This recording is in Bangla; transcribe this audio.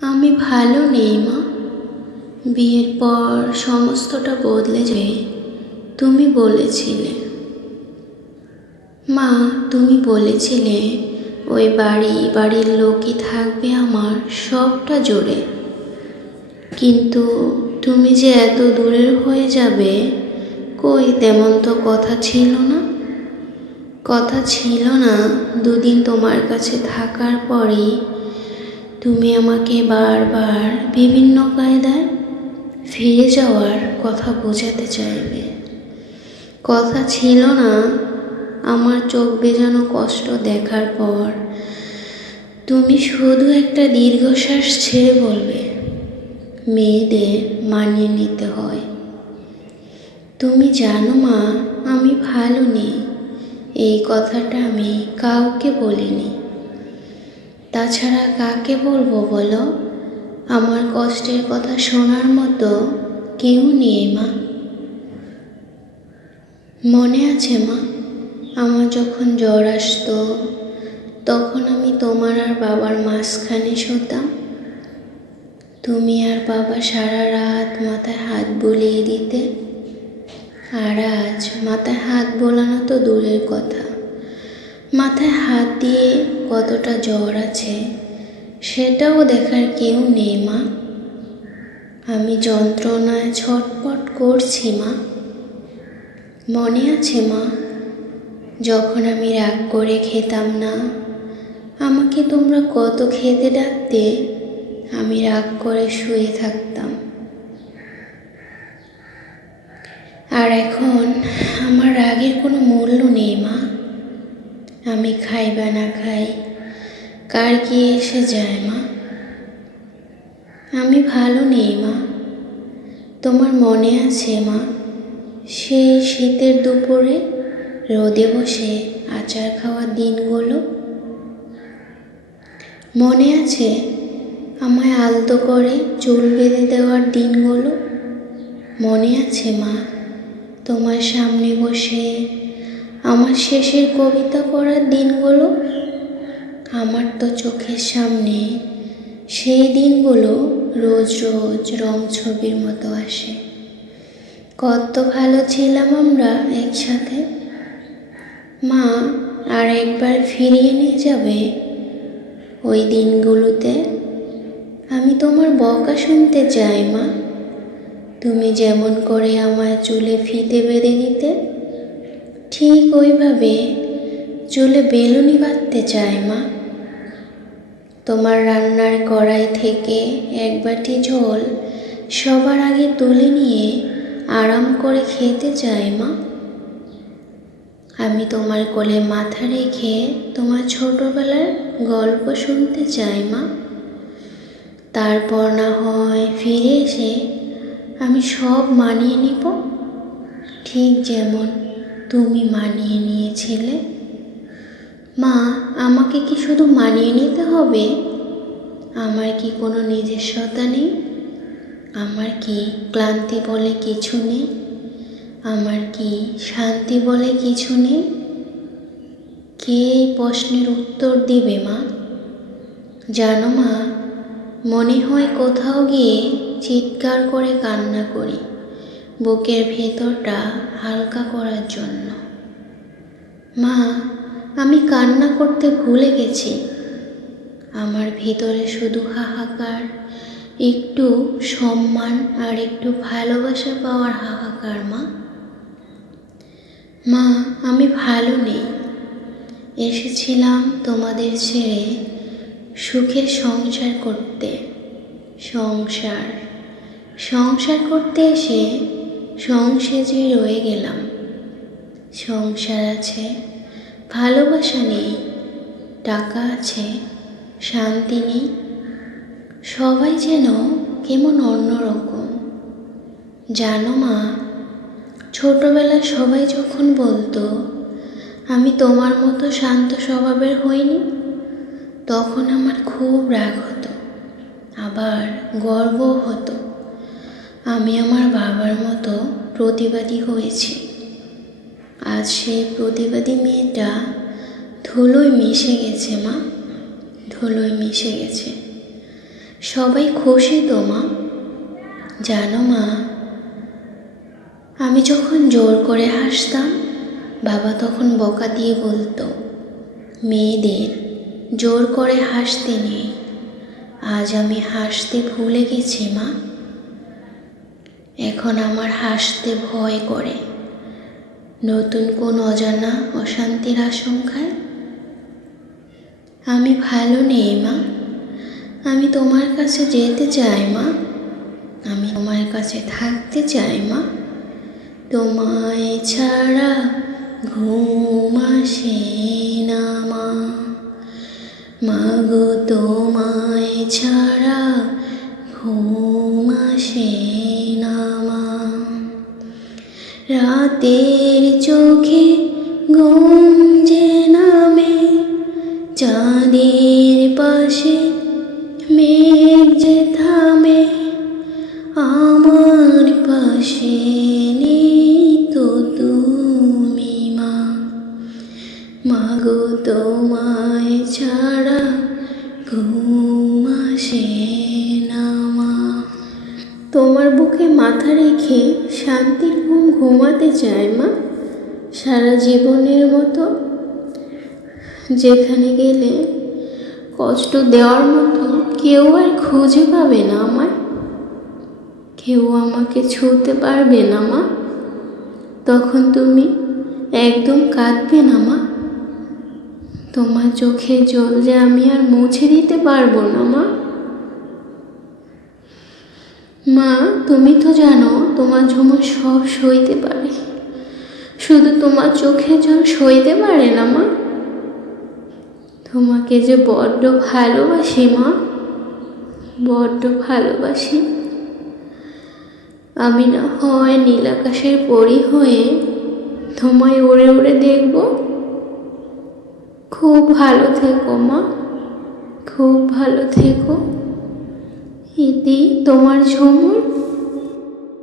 আমি ভালো নেই মা। বিয়ের পর সমস্তটা বদলে যায়। তুমি বলেছিলে মা, তুমি বলেছিলে ওই বাড়ির লোকই থাকবে আমার সবটা জুড়ে। কিন্তু তুমি যে এত দূরের হয়ে যাবে, কই তেমন তো কথা ছিল না। কথা ছিল না, দুদিন তোমার কাছে থাকার পরই তুমি আমাকে বারবার বিভিন্ন কায়দায় ফিরে যাওয়ার কথা বোঝাতে চাইবে। কথা ছিল না, আমার চোখ বেজানো কষ্ট দেখার পর তুমি শুধু একটা দীর্ঘশ্বাস ছেড়ে বলবে, মেয়েদের মানিয়ে নিতে হয়। তুমি জানো মা, আমি ভালো নেই, এই কথাটা আমি কাউকে বলিনি। তাছাড়া কাকে বলবো বলো? আমার কষ্টের কথা শোনার মতো কেউ নেই মা। মনে আছে মা, আমার যখন জ্বর আসতো তখন আমি তোমার আর বাবার মাঝখানে শুতাম। তুমি আর বাবা সারা রাত মাথায় হাত বুলিয়ে দিতে। আর আজ মাথায় হাত বোলানো তো দূরের কথা, মাথায় হাত দিয়ে কতটা জ্বর আছে সেটাও দেখার কেউ নেই মা। আমি যন্ত্রণায় ছটফট করছি মা। মনে আছে মা, যখন আমি রাগ করে খেতাম না, আমাকে তোমরা কত খেতে ডাকতে, আমি রাগ করে শুয়ে থাকতাম। আর এখন আমার রাগের কোনো মূল্য নেই মা। আমি খাই বা না খাই, কার কি এসে যায় মা। আমি ভালো নেই মা। তোমার মনে আছে মা, সেই শীতের দুপুরে রোদে বসে আচার খাওয়ার দিনগুলো? মনে আছে আমায় আলতো করে চুল বেঁধে দেওয়ার দিনগুলো? মনে আছে মা, তোমার সামনে বসে আমার শেষের কবিতা পড়ার দিনগুলো? আমার তো চোখের সামনে সেই দিনগুলো রোজ রোজ রং ছবির মতো আসে। কত ভালো ছিলাম আমরা একসাথে। মা, আর একবার ফিরিয়ে নিয়ে যাবে ওই দিনগুলোতে? আমি তোমার বকা শুনতে চাই মা। তুমি যেমন করে আমায় চুলে ফিতে বেঁধে দিতে, ঠিক ওইভাবে চুলে বেলুনি বাঁধতে চাই মা। তোমার রান্নার কড়াই থেকে এক বাটি ঝোল সবার আগে তুলে নিয়ে আরাম করে খেতে চাই মা। আমি তোমার কোলে মাথা রেখে তোমার ছোটবেলার গল্প শুনতে চাই মা। তারপর না হয় ফিরে এসে আমি সব মানিয়ে নিব, ঠিক যেমন তুমি মানিয়ে নিয়েছিলে। মা, আমাকে কি শুধু মানিয়ে নিতে হবে? আমার কি কোনো নিজস্বতা নেই? আমার কি ক্লান্তি বলে কিছু নেই? আমার কি শান্তি বলে কিছু নেই? কে এই প্রশ্নের উত্তর দিবে মা? জানো মা, মনে হয় কোথাও গিয়ে চিৎকার করে কান্না করি, বুকের ভেতরটা হালকা করার জন্য। মা, আমি কান্না করতে ভুলে গেছি। আমার ভিতরে শুধু হাহাকার, একটু সম্মান আর একটু ভালোবাসা পাওয়ার হাহাকার মা। মা, আমি ভালো নেই। এসেছিলাম তোমাদের ছেড়ে সুখের সংসার করতে। সংসার করতে এসে সংসেজে রয়ে গেলাম। সংসার আছে, ভালোবাসা নেই, টাকা আছে, শান্তি নেই। সবাই যেন কেমন অন্যরকম। জানো মা, ছোটবেলায় সবাই যখন বলতো আমি তোমার মতো শান্ত স্বভাবের হইনি, তখন আমার খুব রাগ হতো, আবার গর্বও হতো। আমি আমার বাবার মতো প্রতিবাদী হয়েছি। আজ সেই প্রতিবাদী মেয়েটা ধুলোয় মিশে গেছে মা, ধুলোয় মিশে গেছে। সবাই খুশি তো মা। জানো মা, আমি যখন জোর করে হাসতাম, বাবা তখন বকা দিয়ে বলতো, মেয়েদের জোর করে হাসতে নেই। আজ আমি হাসতে ভুলে গেছি মা। এখন আমার হাসতে ভয় করে, নতুন কোন অজানা অশান্তির আশঙ্কায়। আমি ভালো নেই মা, আমি তোমার কাছে যেতে চাই মা, আমি তোমার কাছে থাকতে চাই মা। তোমায় ছাড়া ঘুম আসে না মা, মাগো তোমায় ছাড়া ঘুম আসে না মা। রাতের চোখে ঘুম যে নামে, চাঁদের পাশে মেঘ যে থামে, আমার পাশে নেই তো তুমি মা, মাগো তোমায় ছাড়া ঘুম আসে না মা। তোমার বুকে মাথা রেখে শান্তির ঘুম ঘুমাতে চাই মা, সারা জীবনের মতো। যেখানে গেলে কষ্ট দেওয়ার মতো কেউ আর খুঁজে পাবে না আমায়, কেউ আমাকে ছুঁতে পারবে না মা। তখন তুমি একদম কাঁদবে না মা, তোমার চোখের জল যে আমি আর মুছে দিতে পারবো না মা। মা, তুমি তো জানো তোমার ঝুমুর সব সইতে পারে, শুধু তোমার চোখের জল সইতে পারে না মা। তোমাকে যে বড্ড ভালোবাসি মা, বড্ড ভালোবাসি। আমি না হয় নীল আকাশের পরী হয়ে তোমায় উড়ে উড়ে দেখব। খুব ভালো থেকো মা, খুব ভালো থেকো। ইতি, তোমার ঝুমুর।